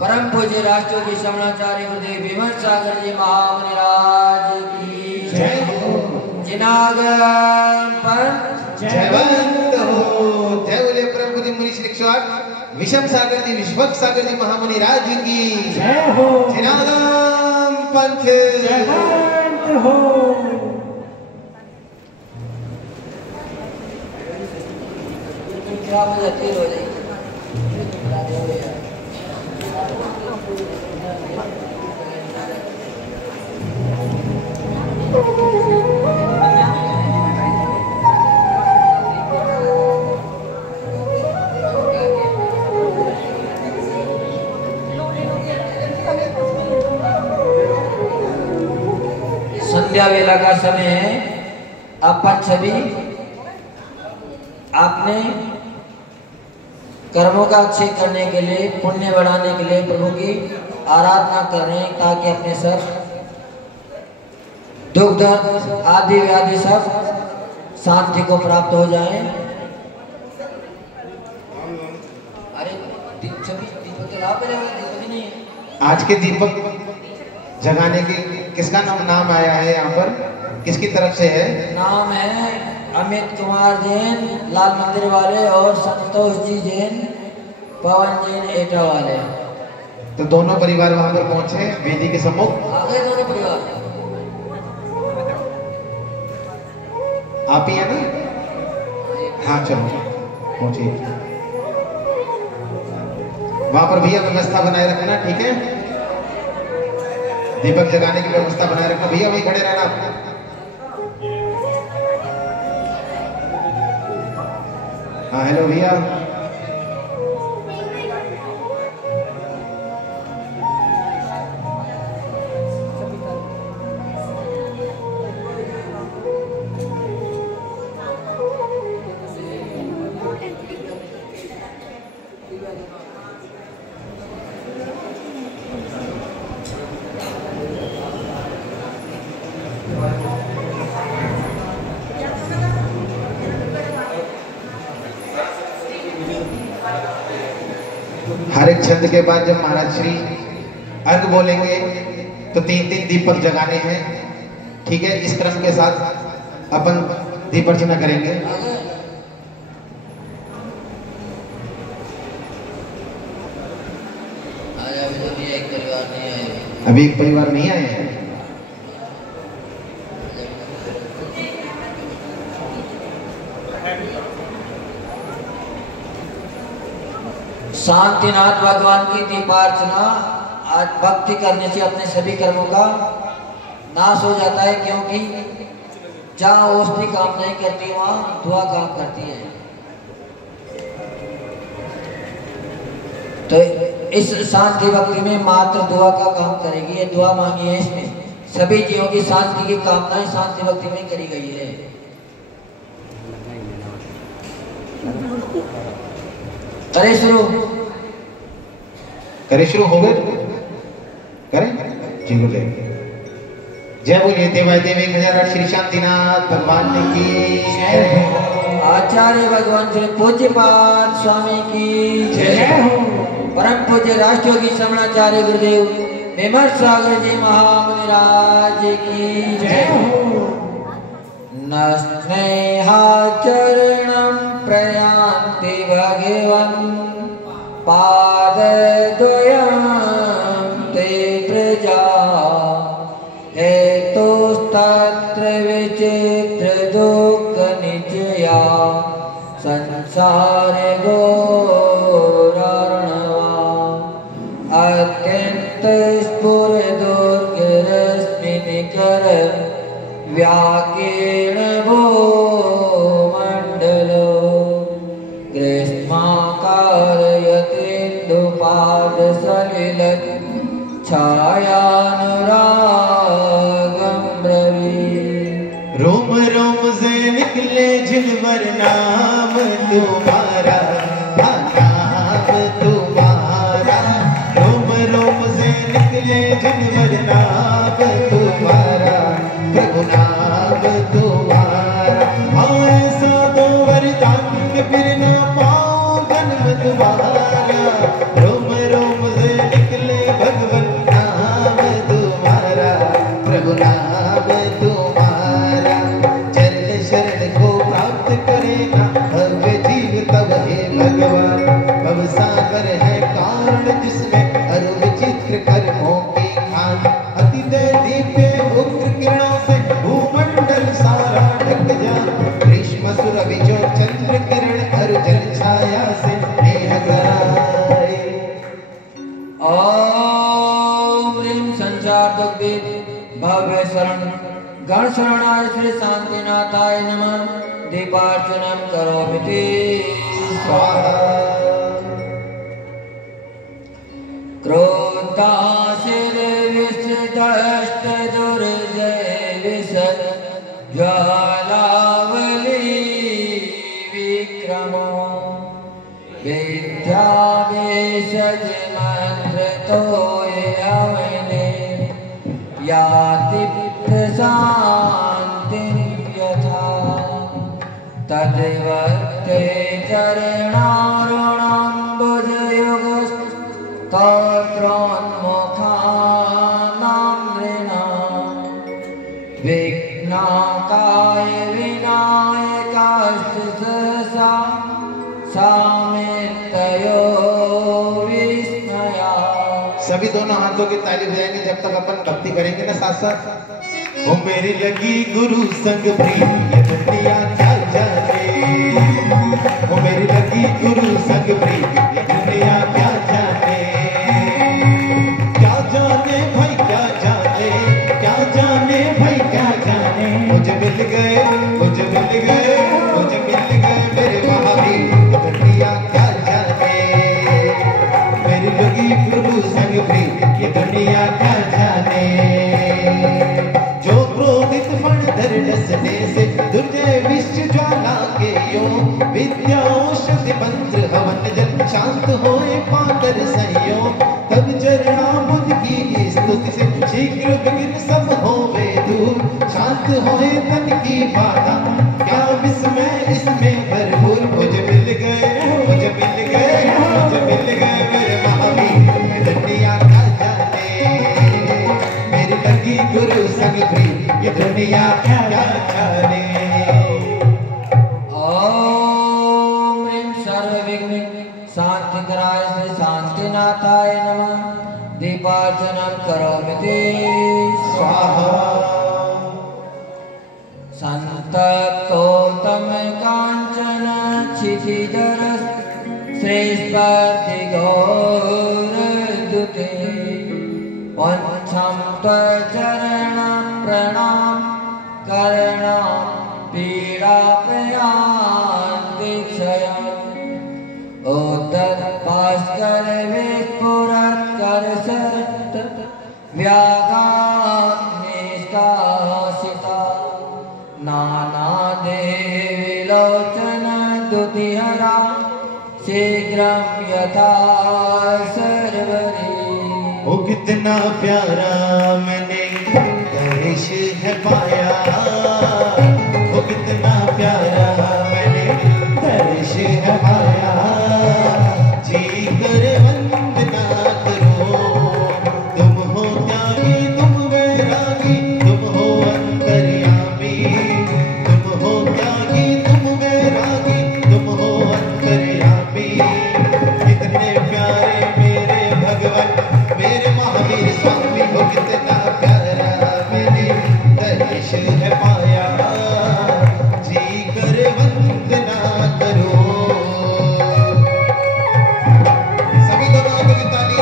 परम पूज्य राष्ट्रयोगी श्रवणाचार्य गुरुदेव विमल सागर जी महामुनिराज की जय हो। जिनागम पंथ जयवंत हो। जय बोले परम पूज्य मुनि श्री 108 विषम सागर जी विश्वक सागर जी महामुनिराज की जय हो। जिनागम पंथ जयवंत हो। क्या हो जाती हो जाएगी संध्या वेला का समय है। अपन सभी आपने कर्मों का अक्षय करने के लिए, पुण्य बढ़ाने के लिए प्रभु की आराधना कर रहे हैं ताकि अपने सब दुख दर्द आदि व्याधि सब शांति को प्राप्त हो जाए। अरे दीपक जला पे दीपक नहीं है। आज के दीपक जगाने की किसका नाम आया है यहाँ पर, किसकी तरफ से है? नाम है अमित कुमार जैन लाल मंदिर वाले और संतोष जी जैन पवन जैन एटा वाले। तो दोनों परिवार वहां पर पहुंचे वेदी के सम्मुख। आ गए दोनों परिवार। आप ही है ना? हाँ चलो पहुंचिए। वहां पर भैया व्यवस्था बनाए रखना, ठीक है? दीपक जगाने की व्यवस्था बनाए रखना भैया, वही खड़े रहना। हाँ हेलो भैया। हर एक छंद के बाद जब महाराज श्री अर्घ बोलेंगे तो 3-3 दीपक जगाने हैं, ठीक है? इस क्रम के साथ अपन दीप अर्चना करेंगे। अभी एक परिवार नहीं आए हैं। शांतिनाथ भगवान की दीपार्चना आज भक्ति करने से अपने सभी कर्मों का नाश हो जाता है, क्योंकि जहाँ औषधि काम नहीं करती वहाँ दुआ काम करती है। तो इस शांति भक्ति में मात्र दुआ का काम करेगी। ये दुआ मांगी है, इसमें सभी जीवों की शांति की कामनाएं शांति भक्ति में करी गई है। करे शुरू हो गए? करें जी बोले। जय बोलिए देवाय देव 1008 श्री शांतिनाथ भगवान की जय। आचार्य भगवान श्री पूज्यपाद स्वामी की जय हो। परम पूज्य राष्ट्रयोगी श्रवणाचार्य गुरुदेव विमल सागर जी महामुनिराज की जय हो। न स्नेहाचरणं प्रयान्ति भगवन् पादद्वयं ते प्रजा हेतुस्तत्र विचित्र दुःख निचया संसार घोरार्णवा अत्यंत स्फुर दुर्गरश्मि निकर व्याकीर्ण भो मंडलो ग्रीष्माकारयतेन्दुपाद सलिलत् छायानुरागं ब्रवीत्। रोम रोम से निकले झिलवर नाम तुम्हारा, नाम तुम्हारा। रोम रोम से निकले झिलवर नाम तुम्हारा, प्रभु नाम तुम्हारा। ऐसा तो वरदान फिर न पाऊं जन्म तुम्हारा। रोम रोम से निकले है कारण जिसमें हर विचित्र कर्मों की खान। अति दिव्य उग्र किरणों से भूमंडल सारा ढक जा। ग्रीष्म सुरभि जो चंद्र किरण हर जल छाया से नेह कराए। ओम ह्रीं संसार दुग्धे भव्य शरण गण शरणाय श्री शांतिनाथाय नमः। दीपार्चनम करोमि ते स्वाहा। क्रोधासिर विषदष्ट दुर्जय विशद ज्वालावली विक्रमो विद्या भेषज मंत्र तोय अवने याति प्रशांति यथा तद्वर्ते चरणारुणाम्बुजयुगस्तोत्रोन्मुखानामृणाम् विघ्नाकाय विनायकाश्च सहसा सामितयो विस्मया। सभी दोनों हाथों की ताली बजाएंगे जब तक अपन भक्ति करेंगे ना साथ साथ। ओ मेरी लगी गुरु संग प्रीत ये दुनिया क्या जाने। ओ मेरी लगी गुरु संग प्रीत ये दुनिया क्या जाने। क्या जाने भाई क्या जाने, क्या जाने भाई क्या जाने। मुझे मिल गए, मुझे मिल गए, मुझे मिल गए मेरे महावीर ये दुनिया क्या जाने। मेरी लगी गुरु संग प्रीत ये दुनिया क्या जाने। डसने से दुर्जय विश्व ज्वाला के यो विद्या औषधि मंत्र हवन जल शांत होए पाकर संयो। तब चरणाम्बुज की स्तुति से शीघ्र विघ्न सब होवे दूर। शांत होए तन की बाधा क्या विस्मय इसमें भरपूर। मुझे मिल गए, मुझे मिल गए, मुझे मिल गए मेरे महावीर मैं दुनिया क्या जाने। मेरी लगी गुरु संग प्रीत ये दुनिया क्या जाने। ओम ह्रीं सर्वविघ्न शांतिकराय श्री शांतिनाथाय नमः। दीपार्चनम करोमि ते स्वाहा। संतप्तोतम कांचन क्षितिधर श्रेष्ठति गौरदुते पंचम त्वचरण प्रणाम करणा पीड़ा प्रयान्तिक्षय। ओदर भास्कर विस्फुरत् कर सत व्याघाग्निष्कासिता। नाना देवी विलोचन दुतिहरा शीघ्रं यथा सर्वरी। ओ कितना प्यारा मैंने दर्श है पाया। ओ कितना प्यारा मैंने दर्श है पाया। जी कर वंदना करो तुम हो त्यागी तुम वैरागी तुम हो अंतर्यामी। तुम हो त्यागी तुम वैरागी तुम हो अंतर्यामी। कितने प्यारे मेरे भगवान मेरे महावीर स्वामी हो कितना प्यारा मैंने दर्श है पाया। जी कर वंदना करो। सभी दोनों हाथों की ताली।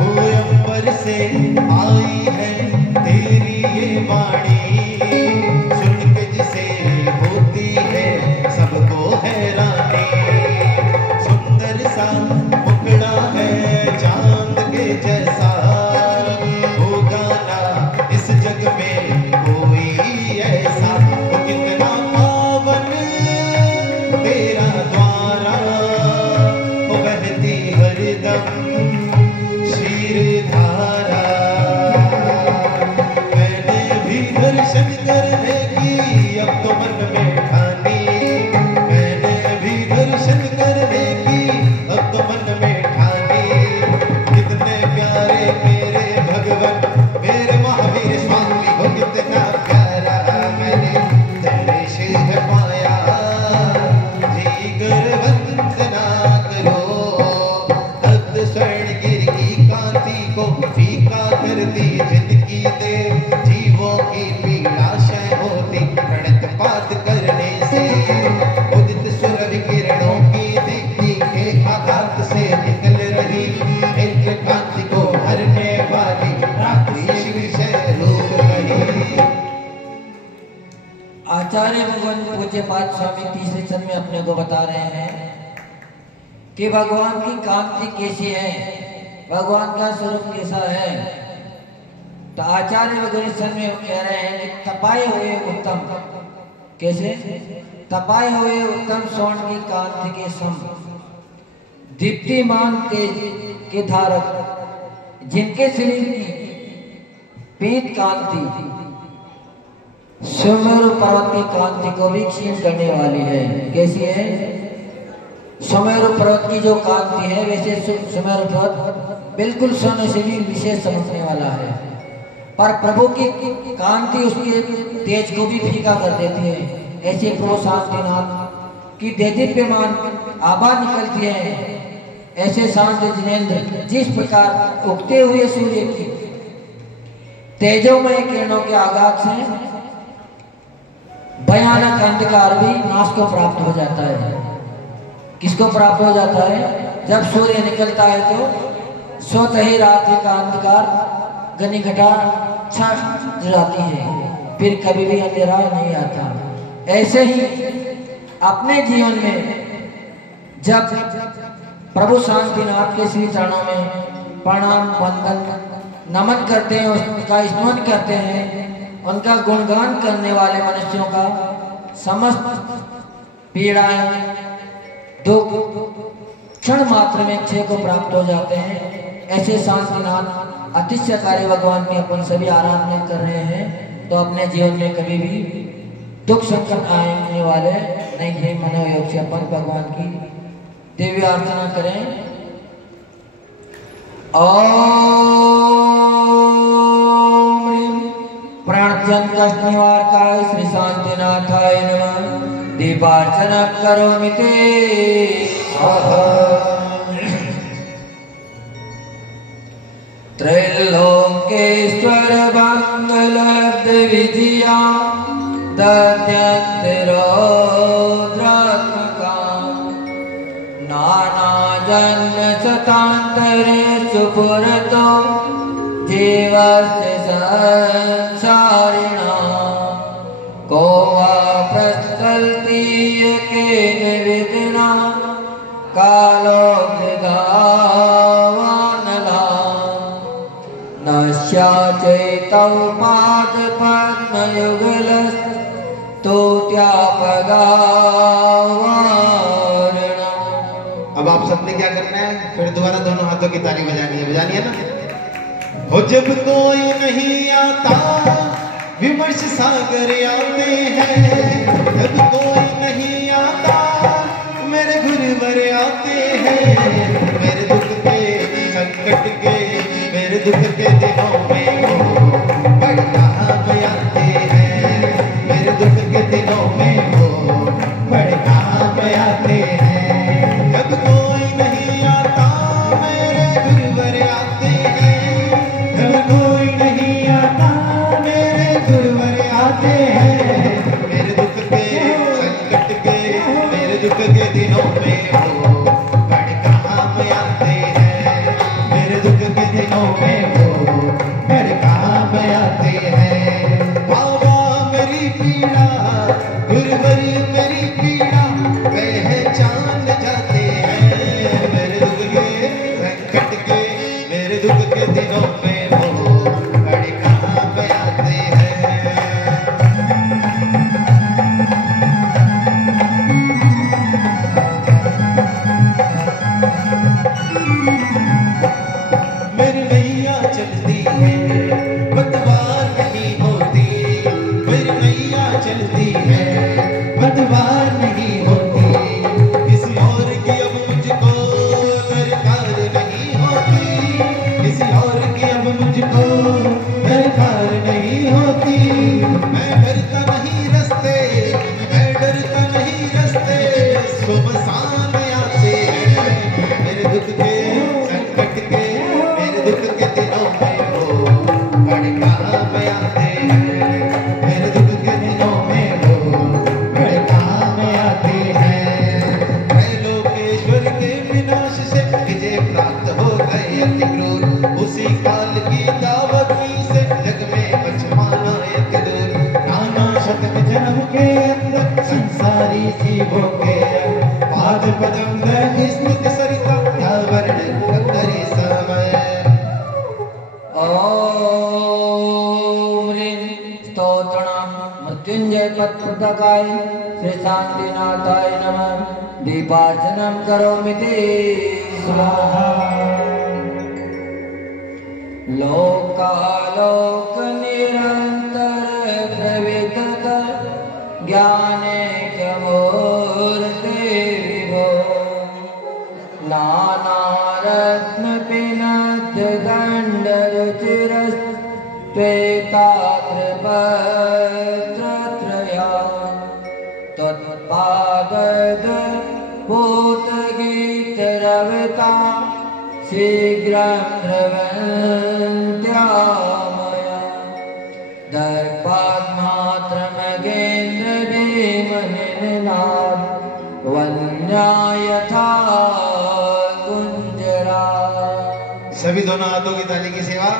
ओ अंबर से आई है तेरी ये वाणी। सुन के जिसे होती है सबको हैरानी। सुंदर सा मुखड़ा है चांद के जैसा। वो गाना इस जग में कोई ऐसा। वो कितना पावन तेरा द्वारा। वो बहती हरदम शीर धारा। मैंने भी दर्शन करने की अब तो मन में ठानी। मैंने भी दर्शन करने की अब तो मन में ठानी। कितने प्यारे मेरे भगवान मेरे महावीर स्वामी हो कितना प्यारा मैंने पूज्य पाद स्वामी तीसरे चरण में अपने को बता रहे हैं कि भगवान की कांति कैसी है, भगवान का स्वरूप कैसा है। तो आचार्य वगैरह में कह रहे हैं कि तपाए हुए उत्तम, कैसे तपाए हुए उत्तम स्वर्ण की कांति के सम, दीप्तिमान तेज के धारक, जिनके शरीर की पीत कांति सुमेरु पर्वत की कांति को भी क्षीण करने वाली है। कैसी है? सुमेरु पर्वत की जो कांति है वैसे सुमेरु पर्वत बिल्कुल सोने से भी विशेष समझने वाला है, पर प्रभु की कांति उसके तेज को भी फीका कर देती है। ऐसे प्रभु शांतिनाथ की देदीप्यमान आभा निकलती है। ऐसे शांत जिनेंद्र जिस प्रकार उगते हुए सूर्य की तेजोमय किरणों के आघात से भयानक अंधकार भी नाश को प्राप्त हो जाता है। किसको प्राप्त हो जाता है? जब सूर्य निकलता है तो स्वतः ही रात्रि का अंधकार घनी घटा छा जाती है, फिर कभी भी अंधेरा नहीं आता। ऐसे ही अपने जीवन में जब प्रभु शांतिनाथ के श्री चरणों में प्रणाम वंदन नमन करते हैं, उसका स्मरण करते हैं, उनका गुणगान करने वाले मनुष्यों का समस्त पीड़ाएं दुख क्षण मात्र में क्षय को प्राप्त हो जाते हैं। ऐसे शांतिनाथ अतिशयकारी भगवान की अपन सभी आराधना कर रहे हैं, तो अपने जीवन में कभी भी दुख संकट आने वाले नहीं है। मनोयोग से अपन भगवान की दिव्य अर्चना करें। ओम प्राणजन कष्ट निवारकाय श्री शांतिनाथाय नमः। दीपार्चना करोमि ते त्रैलोकेश्वर मंगलब्ध विजया दद्यन्तिरोद्रात्मका नाना जन्म शतान्तरे सुपुरतो जीवस्य संसारिणा को वा प्रस्कल्ति येन विधिना कालो मृगावानला नश्याचैतौ पादपद्मयुगलस्तोत्यापगावारणम्। अब आप सबने क्या करना है? फिर दोबारा दोनों हाथों की ताली बजानी है ना। हो जब कोई नहीं आता विमर्श सागर आते हैं, जब कोई नहीं आता मेरे गुरुवर आते हैं। मेरे दुख के संकट के मेरे दुख के दिनों में वो बड़े काम आते हैं। मेरे दुख के दिनों में वो बड़े काम आते हैं। जब कोई नहीं आता मेरे गुरुवर आते हैं। जब कोई नहीं आता मेरे गुरुवर आते हैं। मेरे दुख के नारी जीवों के पाद पदम स्मृति सरिता क्या वर्णन करे समय। ओम ह्रीं स्तोत्रम मृत्युंजय पत्रकाय श्री शांतिनाथाय नमः दीपार्चनम करोमि ते स्वाहा। लोकालोक निरंतर प्रवितत ज्ञानैकमूर्ते विभो नानारत्न पिनद् दण्डरुचिरस्त्वेतात्रपत्रत्रया त्वत्पादद भूतगीतरवता शीघ्रं द्रवन्त्या मया दर्पाद्मात्रमगेन्द्रभीमनिनाद वन्या यथा कुंजरा। सभी दोनों हाथों की ताली की सेवा।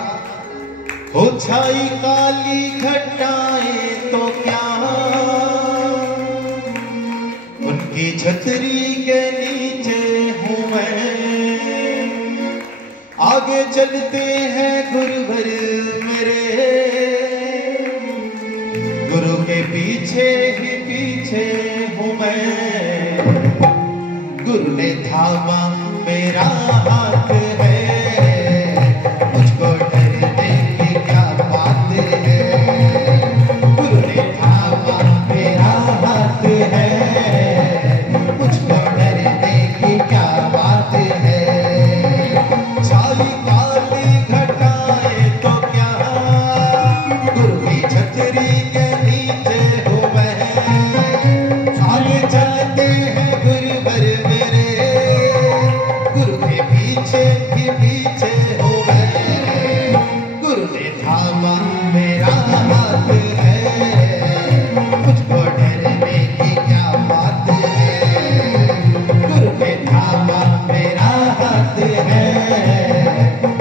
हो छाई काली घटाएं तो क्या उनकी छतरी के नीचे हूँ मैं। आगे चलते हैं गुरुवर मेरे गुरु के पीछे ही पीछे हूँ मैं। गुरु ने थामा मेरा हाथ है मुझको डरने की क्या बात है। गुरु ने थामा मेरा हाथ है मुझको डरने की क्या बात है। छाई काली घटाएं तो क्या गुरु की छतरी के नीचे हूँ मैं। आगे चलते हैं गुरुवर मेरे गुरु के पीछे ही पीछे हूँ मैं। गुरु ने थामा मेरा हाथ है मुझको डरने की क्या बात है। गुरु ने थामा मेरा हाथ है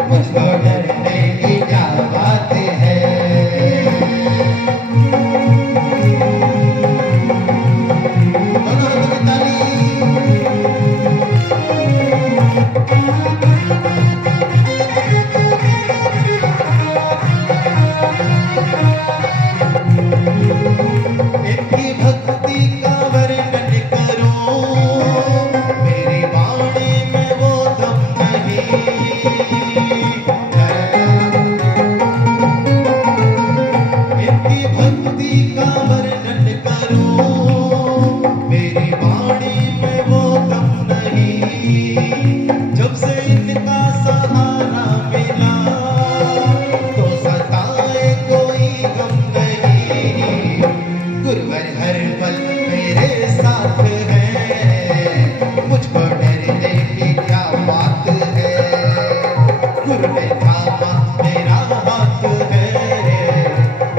मुझको डरने की क्या बात है। दोनों हाथों की ताली। इनकी भक्ति का वर्णन करूं मेरी वाणी में वो दम नहीं। इनकी भक्ति का वर्णन करूं मेरी वाणी में वो दम नहीं। जब से इनका सहारा मिला तो सताए कोई गम नहीं। गुरुवर हर पल मेरे साथ है मुझको डरने की क्या बात है। गुरु ने थामा मेरा हाथ है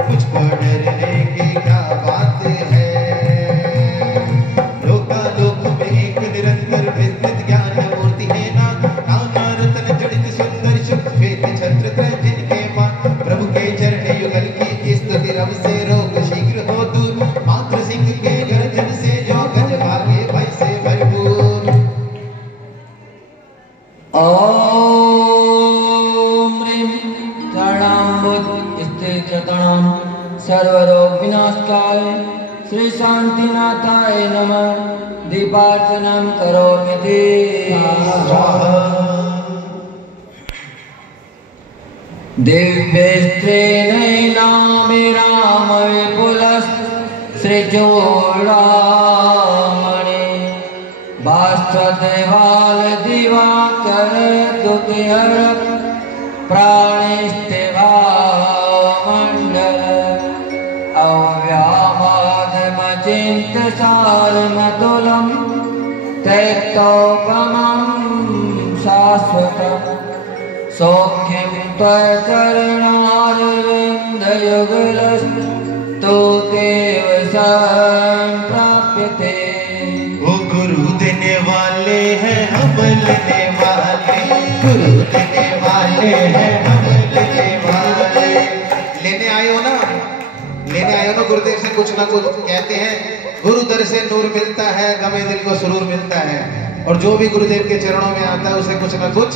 मुझको डरने की क्या बात है। लोकालोक में एक निरंतर विस्तृत ज्ञान मूर्ति है ना नाना रत्न जड़ित सुंदर शुभ श्वेत छत्र जिनके मां प्रभु के चरण युगल की स्तुति रब से रोग शीघ्र हो दूर। मात्र सिंह के गर्जन से जो गज भागे भय से भरपूर। ओम ह्रीं शरणाम्बुजस्थितचतुर्णां सर्वरोग विनाशकाय श्री शांतिनाथाय नमः दीपार्चनम करोमि ते स्वाहा। दिव्यस्त्रेणैनामिराम विपुलश्रीचूडामणि भास्वदेवाल दिवाकर तुतिहर प्राणिस्तिभामण्डल अव्यामादमचिन्तसारमतुलं तैक्तोपमं शाश्वतम् सौख्यं त्वचरणारविन्दयुगलस्तु देव सम्प्राप्यते। वो गुरु देने वाले हैं हम लेने वाले। गुरु देने वाले हैं हम लेने वाले। लेने आए हो ना गुरुदेव से कुछ ना कुछ कहते हैं। गुरु उधर से नूर मिलता है, गमे दिल को सुरूर मिलता है। और जो भी गुरुदेव के चरणों में आता है उसे कुछ ना कुछ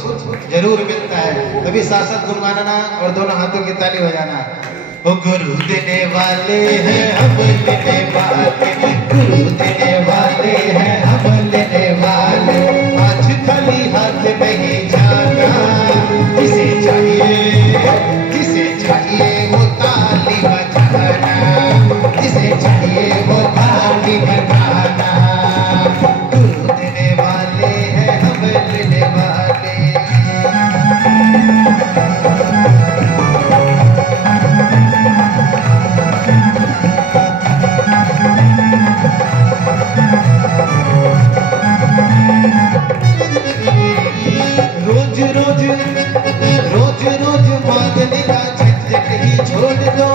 जरूर मिलता है। तभी साथ साथ गुनगुनाना और दोनों हाथों की ताली बजाना। ओ गुरु देने वाले हैं हम लेने वाले, गुरु देने वाले हैं हम लेने वाले। आज खाली हाथ नहीं जाना, जिसे चाहिए वो ताली बजाना, जिसे चाहिए वो ताली बजाना। गुरु देने वाले हैं हम लेने वाले। रोज मांगने का झंझट ही छोड़ दो,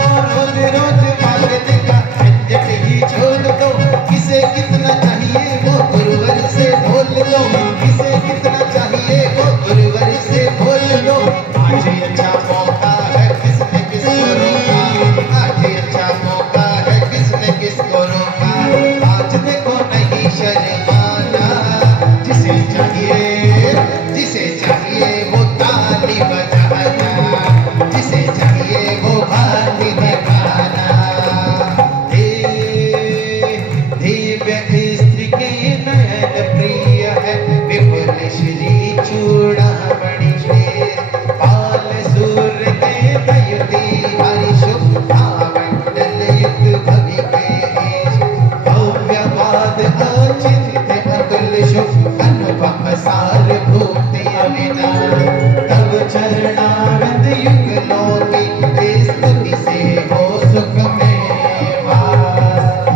रोज मांगने का झंझट ही छोड़ दो। किसे कितना चाहिए वो गुरुवर से बोल दो, किसे कितना चाहिए वो गुरुवर से बोल दो। आज अच्छा मौका है, किसने किसको रोका, आज अच्छा मौका है, किसने किसको रोका। आज देखो नहीं शर्माना, जिसे चाहिए वो ताली बजाना, जिसे चाहिए वो ताली बजाना। दिव्य स्त्री के नयन प्रिय है, विपुल श्री चूड़ामणि शेष। पाल सूर्य के दयुति हरि शुभ भावंडल युक्त भवि के ईश। भव्यवाद अचिंत्य अतुल शुभ अनुपम सार भूति अविना। तब चरणारविंद युगलों की स्तुति से हो सुख में वास।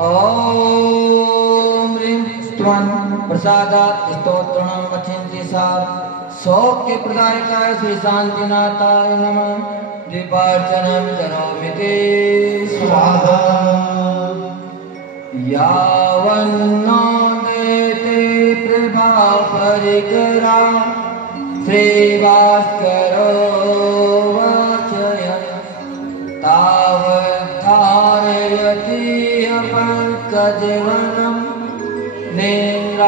ओम ह्रीं स्तवन प्रसादात् स्तोत्रम् अचिन्त्य सार। सौख्य प्रदायकाय श्री शांतिनाथाय नमः। दीपार्चनं करोमि ते स्वाहा। यावन्नो देते प्रभा परिकरा, श्रीभास्करो वाचयन् तावद्धारयति अपङ्कजवनं नेन्द्रातिभारश्रमम्।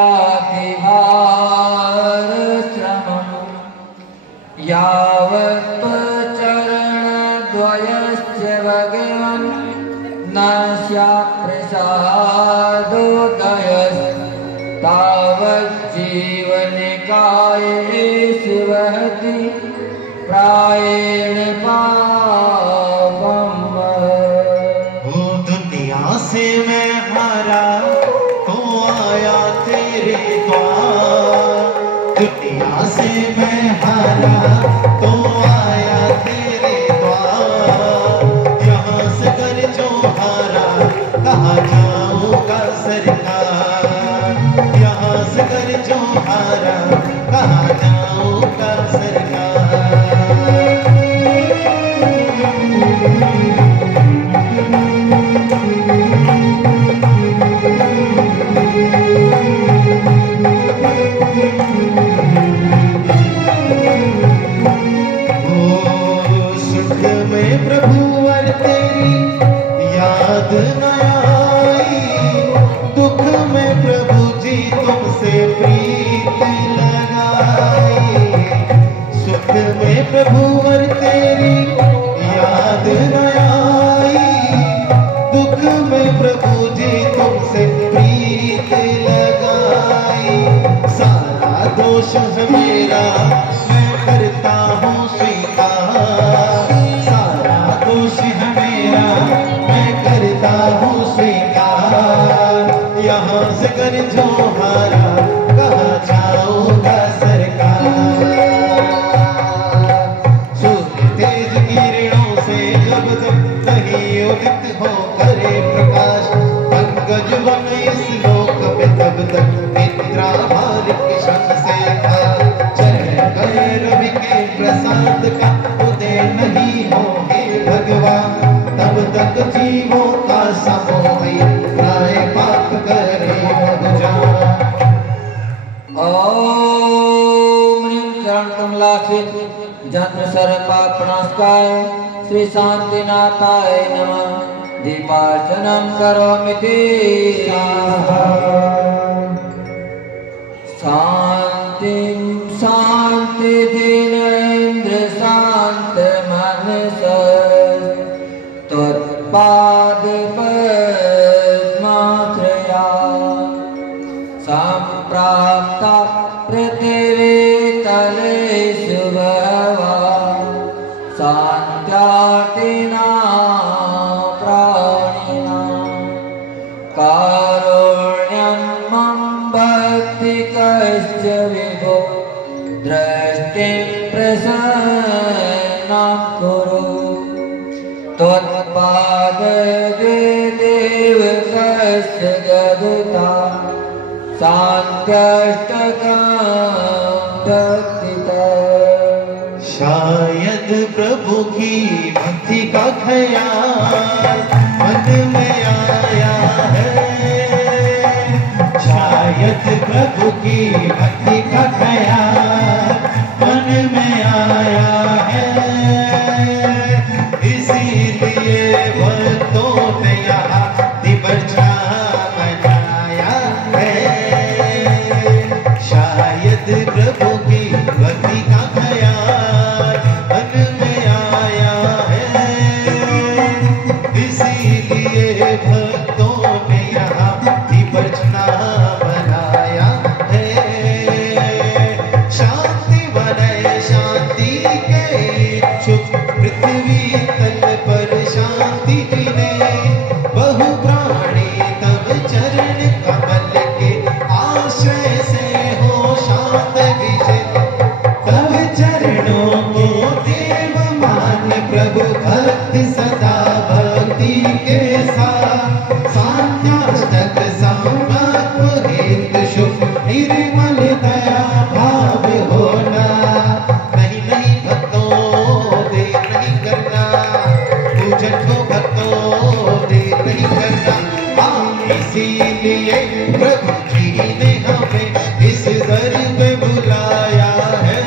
यावत्चरणद्वयस्य भगवन् न स्यात्प्रसादोदयस्, तावज्जीवनिकायेषु वहति प्रायेण पापम्। ओ दुनिया से मैं हारा तो आया तेरे द्वार, दुनिया से मैं हारा तो आया तेरे द्वार। यहाँ से कर जो हारा कहाँ जाऊंगा सरकार, यहाँ से कर जो हारा कहाँ जाऊंगा सरकार। सुख में प्रभुवर तेरी याद न आई, दुख में प्रभु जी तुमसे प्रीत लगाई। सुख में प्रभुवर तेरी याद न आई, दुख में प्रभु जी तुमसे प्रीत लगाई। सारा दोष है मेरा मैं करता हूँ स्वीकार, सारा दोष है मेरा मैं करता हूँ स्वीकार। यहाँ से कर जो हारा कहाँ जाऊंगा सरकार। सूर्य तेज किरणों से जब तक नहीं उदित हो करे प्रकाश, पंकज बन इस लोक में तब तक निद्रा भार किशन से था। चरण कर रवि के प्रसाद का उदय नहीं हो हे भगवान, तब तक जीवों का समोही प्राय पाप करे बहुजान। ओम ह्रीं चरण कमलास्थित जन्म सर्व पापनाशकाय श्री शांतिनाथाय नमः। दीपार्चनं करोमि ते शान्तिं शान्तिधीरेन्द्र शान्तमनस त्वत्पादपद्माश्रया सम्प्राप्ता पृथिवीतले शुभवा शान्त्यार्तिना प्राणिनां कारुण्यं मम भक्तिकश्च विभो दृष्टिं प्रसन्नां कुरु त्वत्पाददेवकश्च गदता शान्त्यष्टकं भक्तितः शायद प्रभु की भक्ति का ख्याल मन में आया है, शायद प्रभु की भक्ति का ख्याल मन में आया है, इसीलिए भक्तों ने यहाँ दिवसा मनाया है। शायद प्रभु की भक्ति का ख्याल मन में आया है, इसीलिए भक्तों ने यहाँ दिवसा मनाया है। शांति बने शांति के इच्छुक पृथ्वी तल पर शांति जीने बहु प्राणी तब चरण कमल के आश्रय से हो शांत विजय, तब चरणों को देव मान प्रभु भक्ति सदा भक्ति के साथ शांत्याष्टक संपत्त हित शुभ निर्मल दया भाव होना। नहीं नहीं भक्तों देर नहीं करना, पूजन को भक्तों देर नहीं करना। हाँ इसीलिए प्रभु जी ने हमें इस दर पे बुलाया है,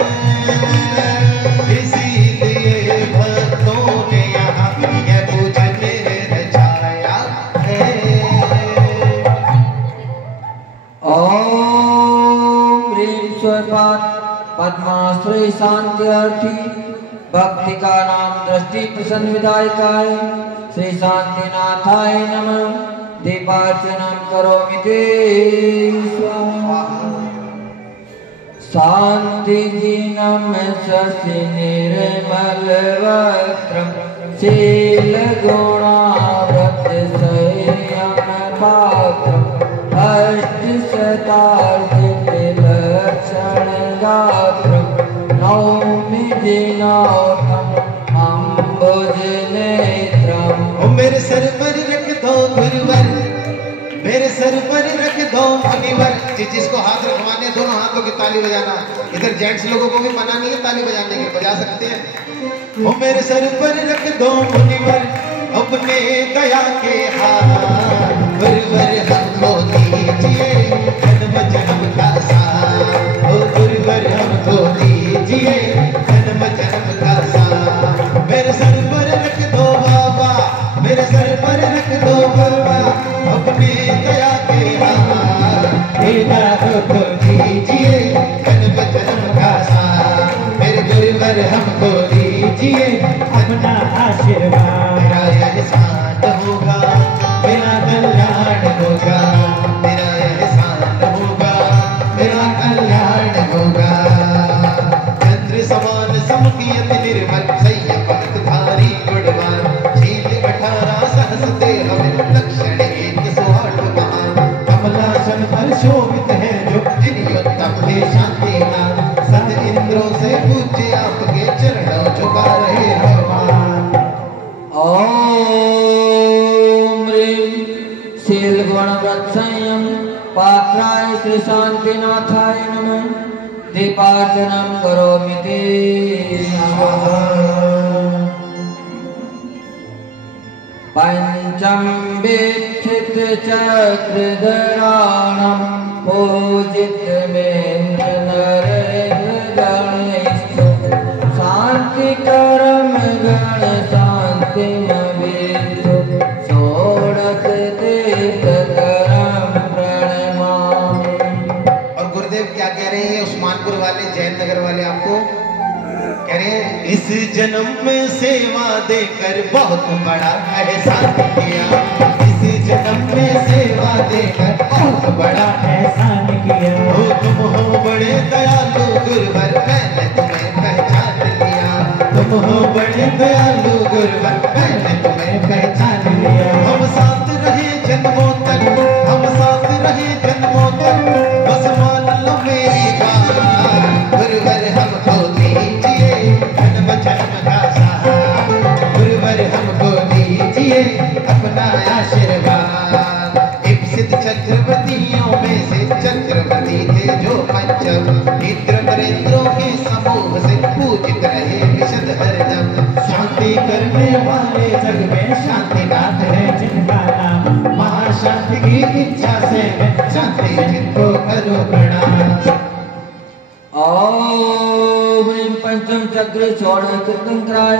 इसीलिए भक्तों ने यहाँ यह पूजन रचाया है। ओम ह्रीं स्वपाद पद्माश्रय शांत्यर्थी भक्ति का नाम दृष्टि प्रसन्न विधायकाय श्री शांतिनाथाय नमः। दीपार्चनं करोमि ते स्वाहा। शान्तिहीनं शशि निर्मलवक्त्रं शीलगुणाव्रतसंयमपात्रम् अष्टशतार्जितलक्षणगात्रं नौमि जिनाथम् अम्बुजनेत्रम्। ओ मेरे सर पर रख दो गुरुवर, मेरे सर पर रख दो मुनिवर। जिसको हाथ रखवाने दोनों हाथों की ताली बजाना। इधर जेंट्स लोगों को भी मना नहीं है ताली बजाने की, बजा सकते हैं। ओ मेरे सर पर रख दो मुनिवर अपने दया के हाथ, गुरुवर हमको दीजिए जन्म जन्म का साथ। ओ गुरुवर हमको दीजिए जन्म जन्म का साथ। मेरे सर पर रख दो बाबा, मेरे सर पर रख दो बाबा अपने दया के हाथ, हमको दीजिए जन्म जन्म का साथ। मेरे गुरुवर हमको दीजिए अपना आशीर्वाद। मेरा एहसान होगा मेरा कल्याण होगा, मेरा एहसान होगा मेरा कल्याण होगा। चंद्र समान समकियत निर्मल संयम धारी गुणवान, शील 18 सहस्ते हमें लक्षण 108 कमलासन पर शोभित है जो जिनियोत्तम है शांतिनाथ। सद इंद्रों से पूज्य आपके चरणों झुका रहे भगवान। ओम ह्रीं शीलगुणव्रतसंयम पात्राय श्री शांतिनाथाय नमः। दीपार्चनं करोमि ते स्वाहा। पंचम विच्छित चक्रधराणं पूजितमेन्द्र नरगणैस्तु शान्तिकरं गण शान्तिमवेत्तु। जौनपुर वाले, जैन नगर वाले आपको कह रहे हैं, इस जन्म में सेवा देकर बहुत बड़ा एहसान किया। इस जन्म में सेवा देकर बहुत बड़ा एहसान किया। हो तुम हो बड़े दयालु गुरुवर, मैंने तुम्हें पहचान लिया। तुम हो बड़े दयालु गुरुवर, मैंने तुम्हें पहचान लिया। हम साथ रहे जन्मों तक, हम साथ रहे जन्मों तक, बस मान लो मेरी बात। गुरुवर हमको दीजिए जन्म जन्म का सहारा। गुरुवर हमको दीजिए अपना आशीर्वाद। इप्सित चक्रवर्तियों में से चक्रवर्ती थे जो पंचम, इंद्र नरेंद्रों के समूह से पूजित रहे विशद हरदम। शांति करने वाले जग में शांतिनाथ है जिनका नाम, महाशांति की इच्छा से मैं शांति जिनको करो प्रणाम। ओम ह्रीं पंचम चक्र षोडश कीर्तनकाय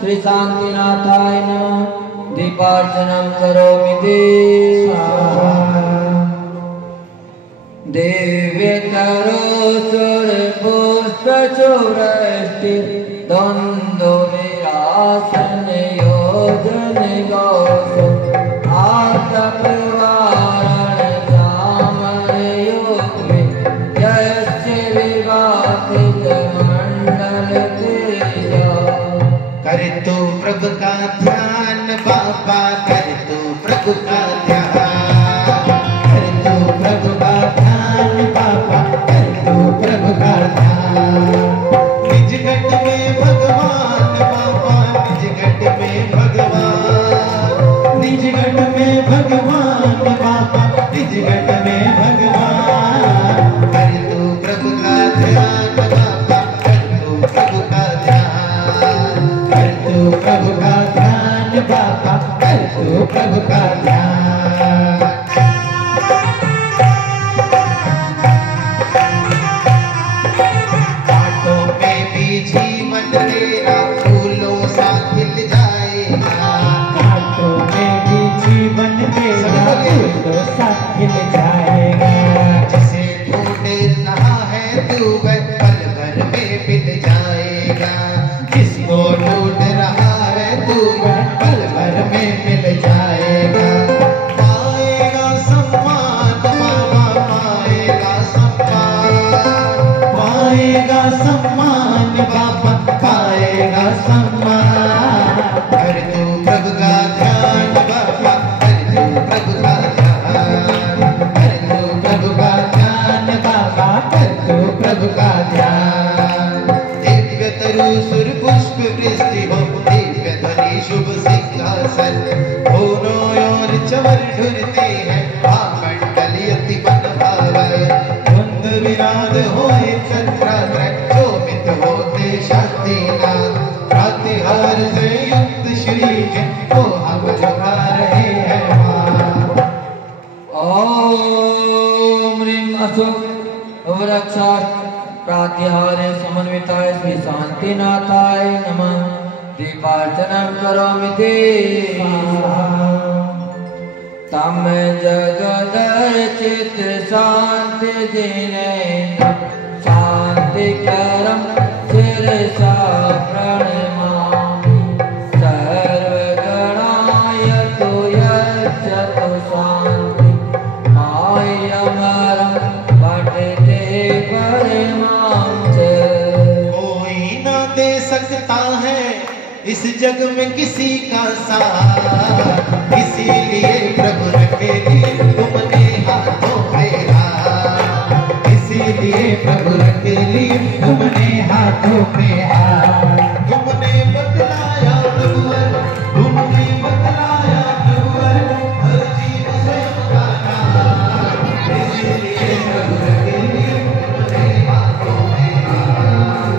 श्री शांतिनाथाय नमः। दीपार्चनं करोमि ते दिव्यतरो सुरपुष्पचूरष्टि द्वन्द्व विरासन योजन गौसु आतपवारण जामर योगे यस्य विवाहित मंडल तेजा। कर तू प्रभु का ध्यान बाबा, कर तू प्रभु का ध्यान, कर तू प्रभु का ध्यान बाबा, कर तू प्रभु का ध्यान। निज घट में भगवान बाबा, निज घट में भगवान, निज घट में भगवान बाबा, निज घट में भगवान। कर तू प्रभु का ध्यान बाबा, कर तू प्रभु का ध्यान, कर तू प्रभु का ध्यान बाबा, कर तू प्रभु का ध्यान। कांटों में भी जीवन तेरा फूलों सा खिल जाएगा। कांटों में भी जीवन तेरा फूलों सा खिल जाएगा। जिसे ढूंढ रहा है तू वह पल भर में मिल जाएगा। जिसको ढूंढ रहा है तू वह पल भर में मिल जाएगा। पाएगा सम्मान बाबा, पाएगा सम्मान, पाएगा सम्मान बाबा, पाएगा सम्मान। कर तू प्रभु का ध्यान बाबा, कर तू प्रभु का ध्यान, कर तू प्रभु का ध्यान बाबा, कर तू प्रभु का ध्यान। दिव्य तरु सुर पुष्प वृष्टि हो, दिव्य ध्वनि शुभ सिंहासन, दोनों ओर चवर ढूंढते हैं मंडल यति मन भावन। धुंध विनाद होए चंद्रात्रय, शोभित होते शांतिनाथ। प्रातिहार से युक्त श्री जन को हम झुका रहे हैं मां। ओम ह्रीं अशोक अवरक्षा प्रातिहारे समन्विताय श्री शांतिनाथाय नमः। दीपार्चनं करोमि ते तम जगदर्चित शांति जिनेन्द्र शांतिकरं शिरसा प्रणमामि। सर्वगणाय तु यच्चतु शान्ति मायमरं पठते परमां च। कोई ना दे सकता है इस जग में किसी का साथ, इसीलिए प्रभु रखे लिए तुमने हाथों में हाथ। इसीलिए प्रभु रखे लिए तुमने हाथों में हाथ। तुमने बतलाया प्रभुवर, तुमने बतलाया प्रभुवर, हर जीव स्वयं का नाम। इसीलिए प्रभु रखे लिए तुमने हाथों में हाथ।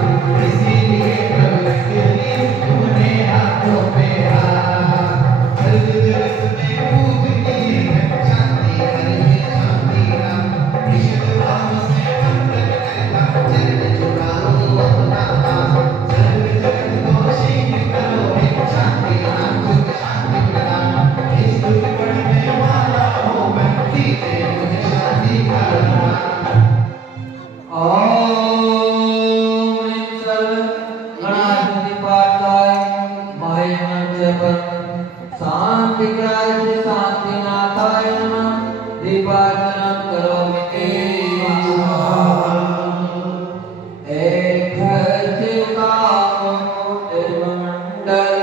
इसीलिए प्रभु रखे लिए तुमने हाथों में हाथ। हर जगत में पूजनीय है शांति, हर शांति नाम। विशुद्ध भाव से मंगल करता चरण झुकाओ अपना हाथ। दीपार्चनं करोमि ते एक मंडल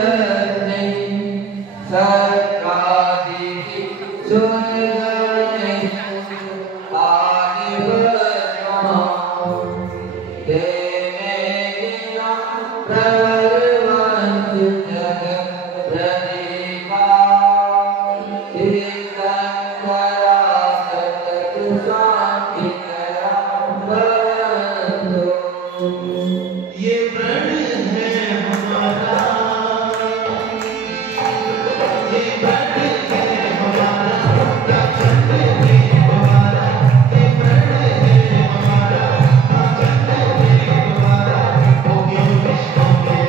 आरती सरकादि सुरगणे आदिवनो देवे प्रवरवंत जग प्रदीपा तीर्थंकरा सतत शांतिकरा बंधु। ये प्रण है हमारा, ये प्रण है हमारा, अखंड है हमारा, ये प्रण है हमारा, अखंड है हमारा, ओ यो विश्व में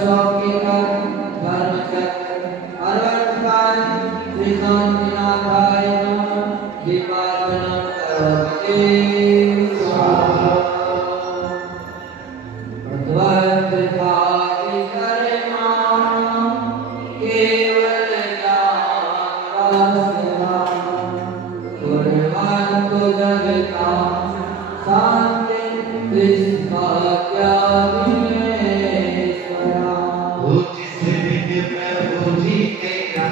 सौंपे कर धर्मचक्र अर्वणपाल श्री शांतिनाथाय नमः दीपार्चनं करोमि स्वाहा प्रद्वत्कृपाय कर्माणि केवल ज्ञानवासना कुर्वन्तु जगतां शान्ति विस्मया विनेश्वरा। जिस दिन प्रभु जी तेरा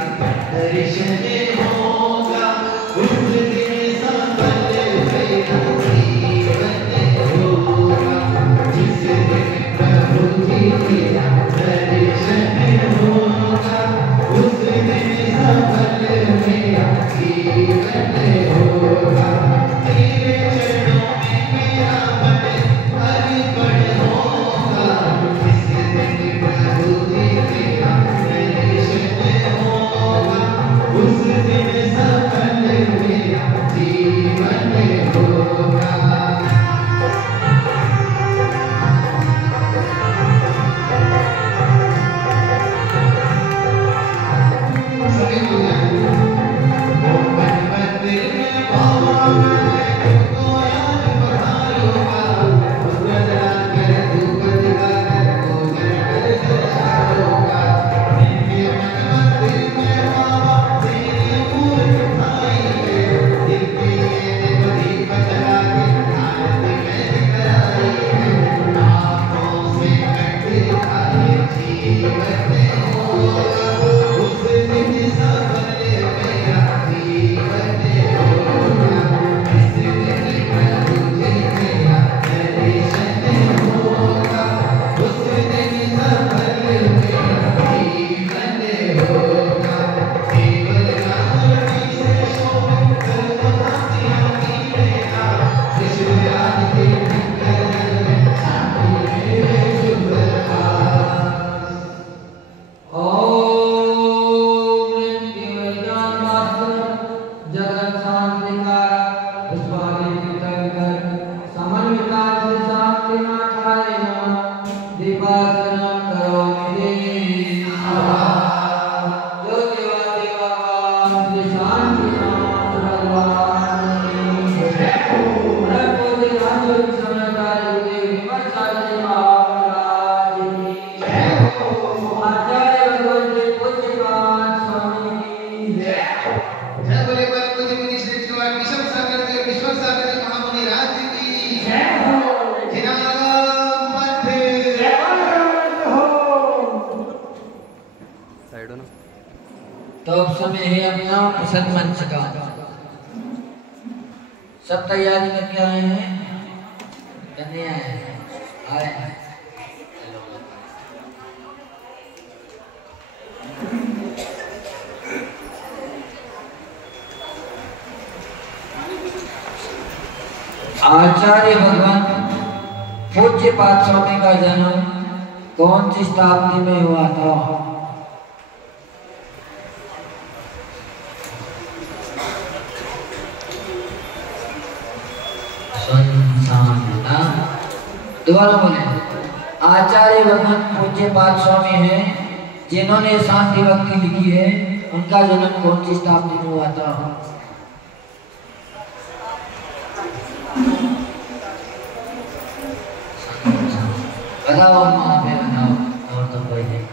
दर्शन होगा उस दिन सफल मेरा जीवन होगा। जिस दिन प्रभु जी तेरा दर्शन होगा उस दिन सफल मेरा जीवन होगा। तेरे चरणों में मेरा मन अर्पण होगा। जिस दिन प्रभु जी तेरा दर्शन होगा उस दिन सफल मेरा जीवन होगा। सभी बोलिए ओम मन मंदिर में पावन तुमको याद पधारूंगा। उज्जवला कर धूप दिवाकर पूजन कर दर्शाऊंगा। नित्य मन मंदिर में बाबा तेरी मूर्ति ठाई है। दिव्य दीप जला के आरती मैंने कराई है। आँखों से कंठ दिखाए जीवन होगा उस दिन सफल मेरा जीवन होगा। जिस दिन प्रभु जी तेरा दर्शन होगा उस दिन सफल मेरा जीवन होगा। केवल रात्रि से शोभित सर्वभातियाँ कीनेगा। त्रिशूल आदि के टिंकर में शांति मेरे शुभ प्रभात। ओम मृत्युंजयनाथ जगत शांतिकारक पुष्पादि तीर्थंकर समन्विता श्री शांतिनाथाय नमः दीपार्चनं करोमि स्वाहा। जो देवादिदेवान् श्री शांतिनाथ भगवान की जय हो। प्रभु राजयोगी समन्वय गुरुदेव विमर्शाचार्य महाराज की जय हो। आचार्य भगवान श्री पूज्यपाद स्वामी की जय हो। जय बोले परम पूज्य मुनि श्री श्रीवाद विश्व सागर देव विश्व सागर जी महामुनि राज की जय हो। जिनाम मध्य जय हो। तो अब समय है अपना प्रसन्न मंच का। सब तैयारी करके आए हैं करने आए हैं आए हैं। आचार्य भगवान पूज्यपाद स्वामी का जन्म कौन सी शताब्दी में हुआ था? दोबारा बोले। आचार्य भगवान पूज्यपाद स्वामी हैं जिन्होंने शांति भक्ति लिखी है, उनका जन्म कौन सी शताब्दी में हुआ था? बताओ माँ पे बताओ। और तो कोई नहीं।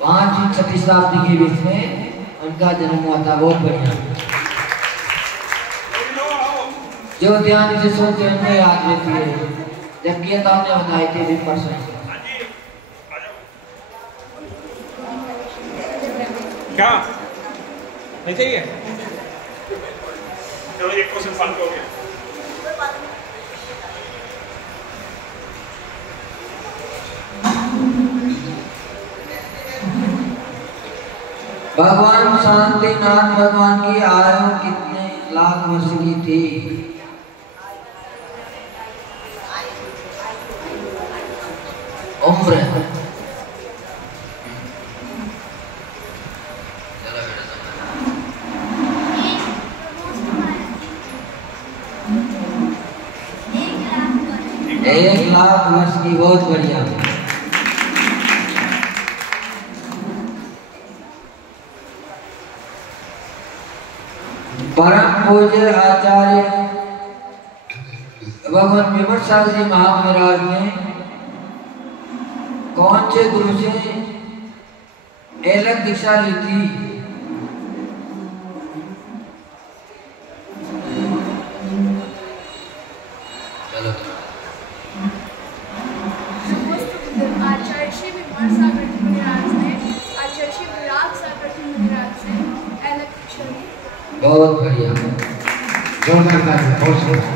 5वीं 6वीं शताब्दी के बीच में उनका जन्म हुआ था। बहुत बढ़िया। जो ध्यान से सुनते उन्हें याद रहती है। जबकि ये तो हमने बताई थी भी परसों। क्या नहीं चाहिए? चलो एक क्वेश्चन फालतू हो गया। भगवान शांतिनाथ भगवान की आयु कितने लाख वर्ष की थी? उम्र 1 लाख वर्ष की। बहुत बढ़िया। पूज्य आचार्य भगवान विमर्श सागर जी महाराज ने कौन से गुरु से अलग दीक्षा ली थी? चलो आचार्य श्री विमर्श सागर जी महाराज ने आचार्य श्री विराग सागर जी महाराज से अलग दीक्षा ली। बहुत बढ़िया, जोरदार ताली, बहुत सुंदर।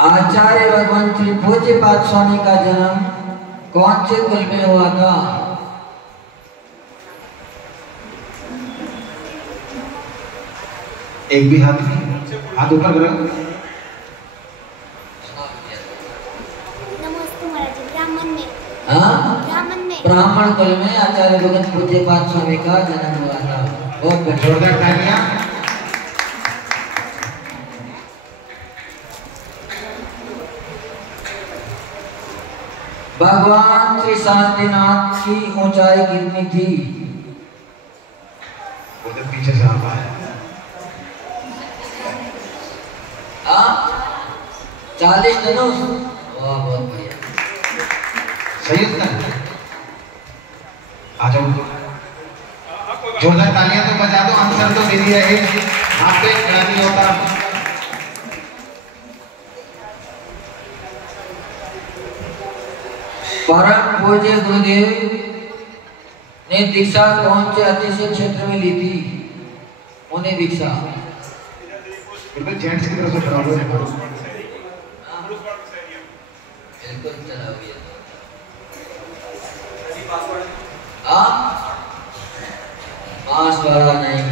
आचार्य भगवान श्री पूज्यपाद स्वामी का जन्म कौन से कुल में हुआ था? एक भी हाथ ऊपर करो। नमस्ते महाराज, ब्राह्मण में। हाँ, ब्राह्मण में। ब्राह्मण कुल में आचार्य भगवान पूज्यपाद स्वामी का जन्म हुआ था। बहुत बढ़िया, जोरदार तालियां। भगवान श्री शांतिनाथ की ऊंचाई कितनी थी? उधर पीछे से आता है। 40 धनुष। वाह, बहुत बढ़िया, सही उत्तर। आ जाओ, जोरदार तालियां तो बजा दो। आंसर तो दे दिया है, आप पे नहीं होता। परम पूज्य गुरुदेव ने दीक्षा कौन से अतिशय क्षेत्र में ली थी? उन्हें दीक्षा बिल्कुल जेंट्स की तरफ से खड़ा हो जाए। बिल्कुल चला हुआ हाँ, पास वाला नहीं।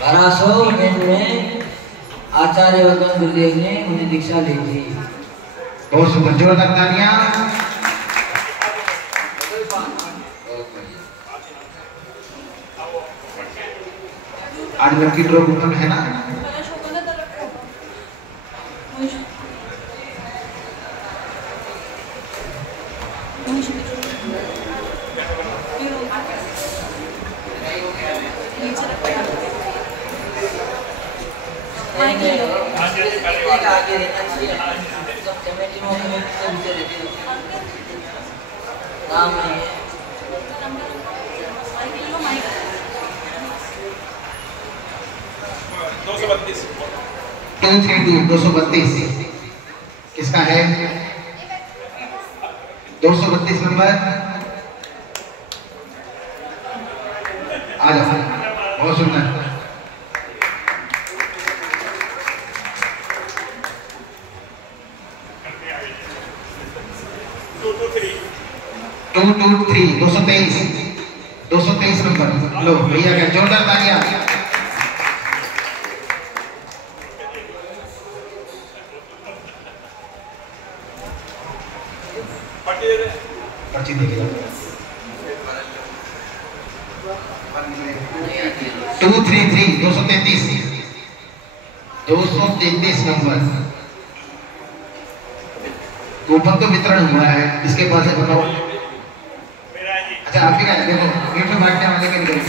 बारासो में आचार्य भगवान गुरुदेव ने उन्हें दीक्षा ली थी। बहुत सुंदर, जोरदार तालियां। आज लड़की ड्रॉ कूपन है ना? दो सौ बत्तीस किसका है? 232 नंबर। आ जाओ, बहुत सुंदर। 223 नंबर। लो भैया का जोरदार तालियां। पर्ची दे दिया। 233 नंबर। कूपन तो वितरण हुआ है, इसके पास है बताओ। अच्छा आपके क्या है? देखो गेट में बांटने वाले के निकल गए।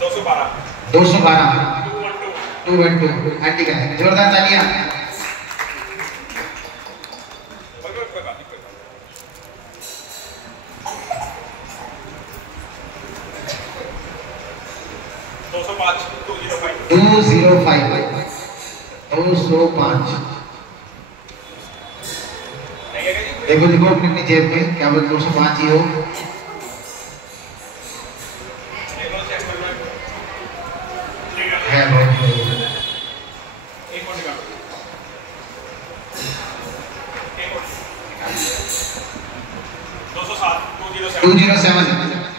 दो सौ बारह 212 ठीक है, जोरदार तालियां। देखो देखो अपनी जेब में क्या बोल 205 ही हो। है बहुत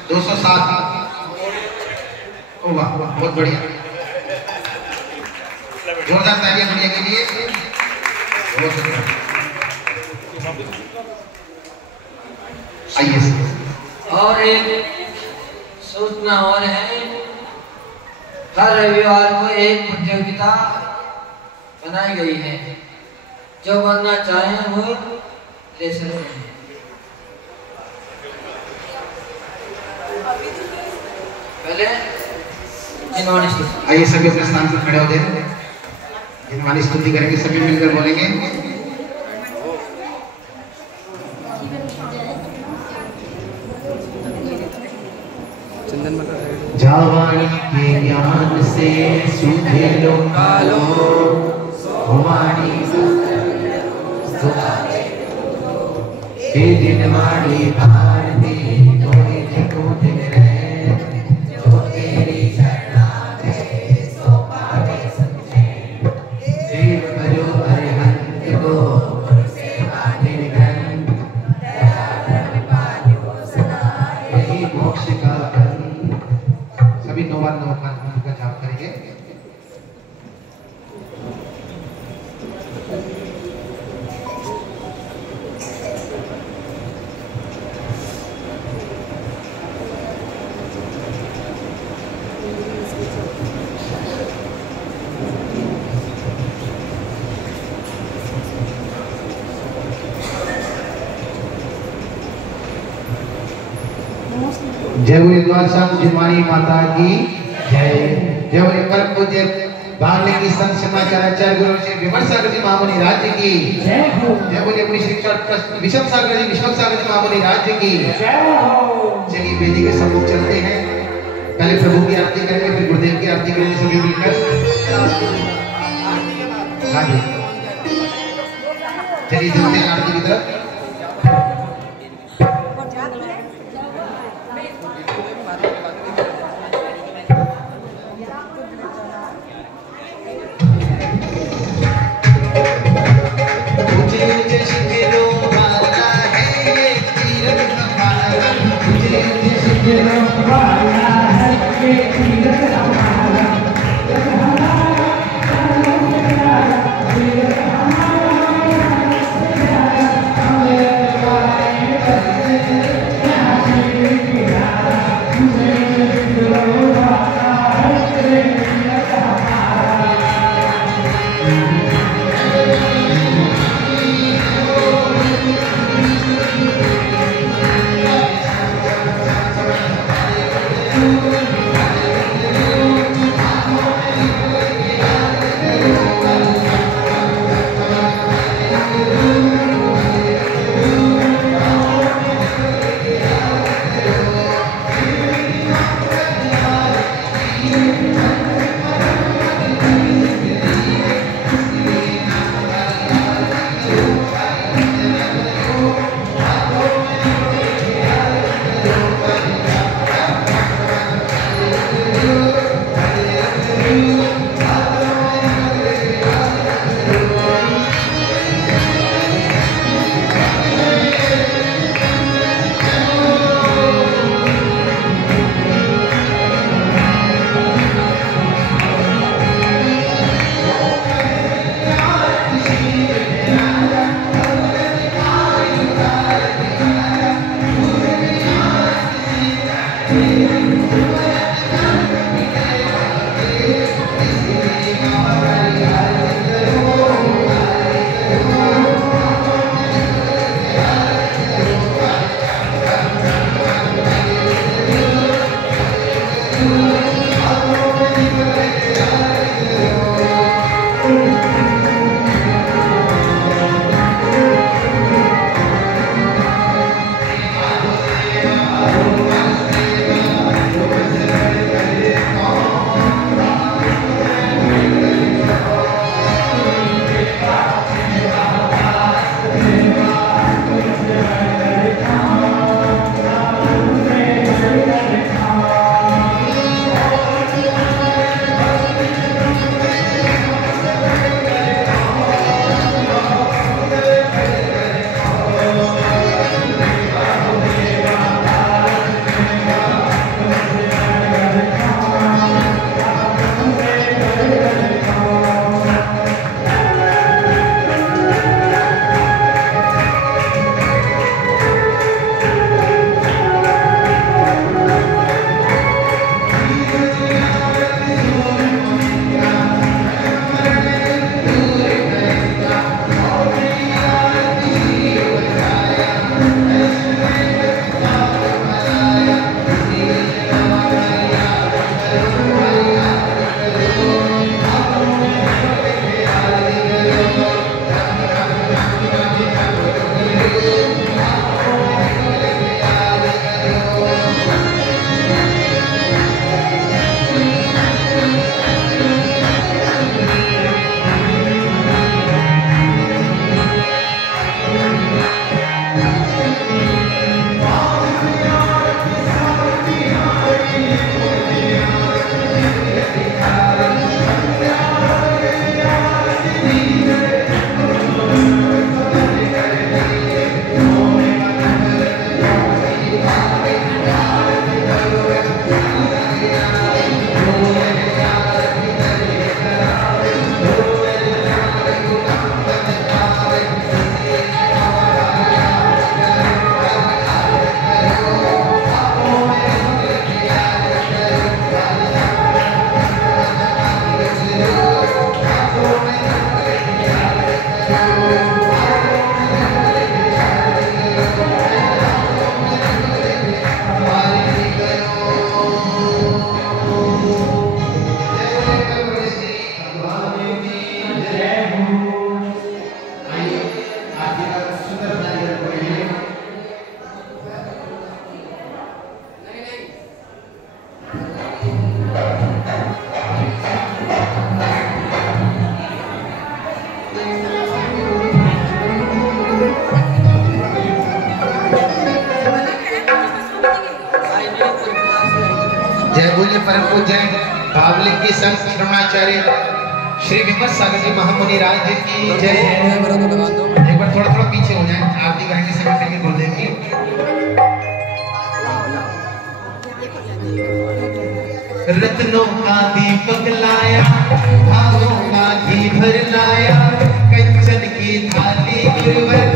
207 ओ वाह बहुत बढ़िया, जोरदार तालियां बढ़िया के लिए। और एक सूचना और है, हर रविवार को एक प्रतियोगिता बनाई गई है। जो बनना चाहें वो ले सकते हैं। पहले आइए सभी अपने स्थान पर खड़े हो जाए। जिनवानी स्तुति करेंगे, सभी मिलकर बोलेंगे। जावानी के ज्ञान से सूझे लो कालो, वाणी हे दिन वाणी भारती कोई देखो दिन रहे, जो तेरी शरणा दे सो पावे समझे। देव करो अरिहंत को सेवा निर्घन, दया धर्म पालियो सदा यही मोक्ष का फल। सभी 9 बार 9 का जाप करेंगे। जय गुरु द्वार संत जिनवानी माता की जय। जय बोले परम पूज्य बालकी संत सिमाचार्य गुरु श्री विमल सागर जी महामुनि राज्य की जय हो। जय बोले अपनी श्री विषम सागर जी महामुनि राज्य की जय हो। चलिए वेदी के सब लोग चलते हैं। पहले प्रभु की आरती करेंगे, फिर गुरुदेव की आरती करेंगे सभी मिलकर। हाँ जी, चलिए चलते हैं आरती की तरफ। जय बोले परम पूज्य बावलिंग के संत श्रवणाचार्य श्री विमल सागर जी महामुनि राज जी की जय। एक बार थोड़ा थोड़ा पीछे हो जाए, आरती करेंगे समय करके गुरुदेव की। रत्नों का दीपक लाया, भावों का घी भर लाया, कंचन की थाली गुरुवर,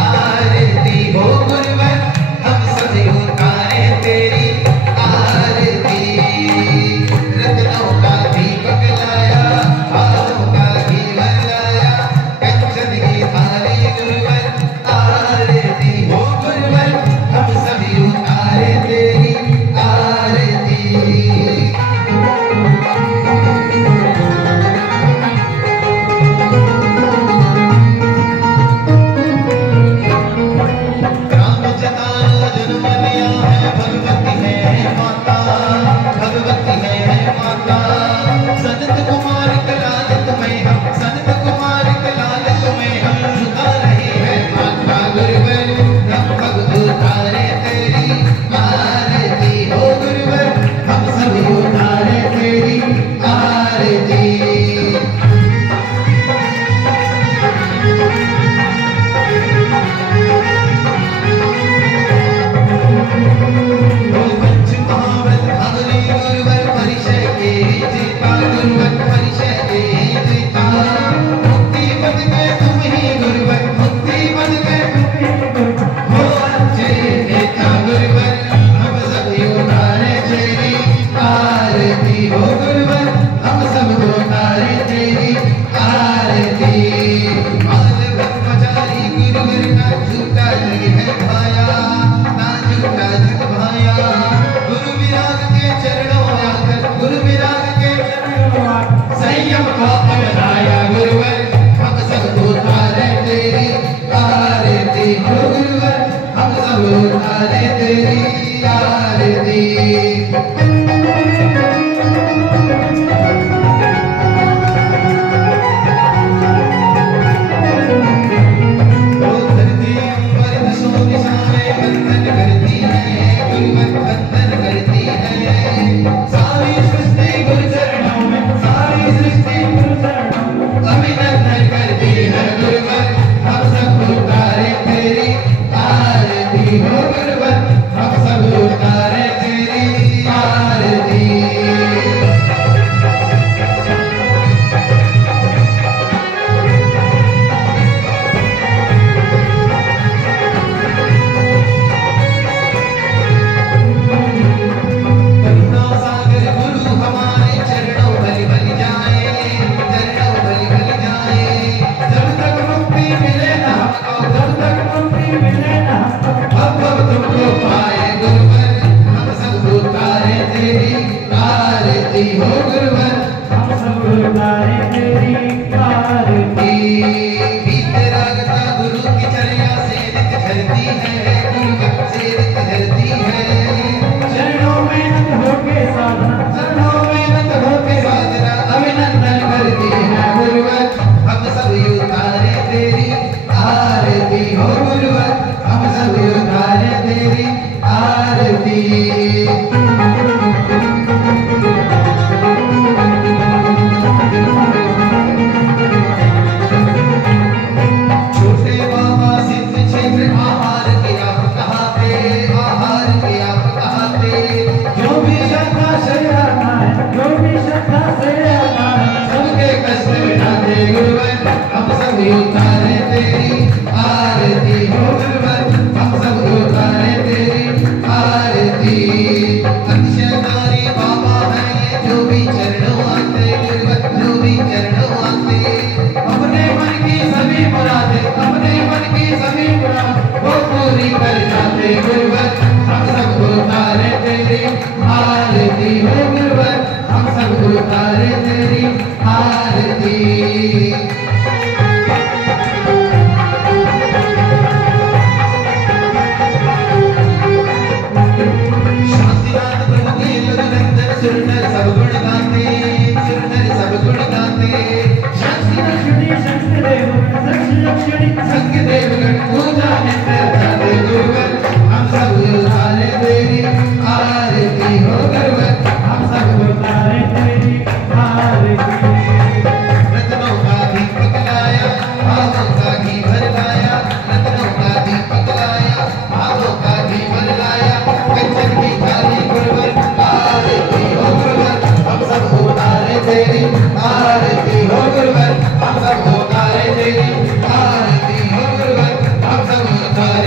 आरती हो गुरुवर, हम सभी उतारे तेरी आरती। रत्नों का दीपक लाया, भावों का घी भर लाया, कंचन की थाली गुरुवर, आरती हो गुरुवर, हम सभी उतारे तेरी आरती। संत कुमार कलाल तुम्हें हम, संत कुमार कलाल तुम्हें हम झुका रहे हैं माथा गुरुवर, हम सब उतारे तेरी आरती हो गुरुवर, हम सब उतारे तेरी आरती। हम सब उतारे तेरी आरती हो गुरुवर। आरती हो गुरुवर हम सब उतारे तेरी आरती हो गुरुवर हम सब उतारे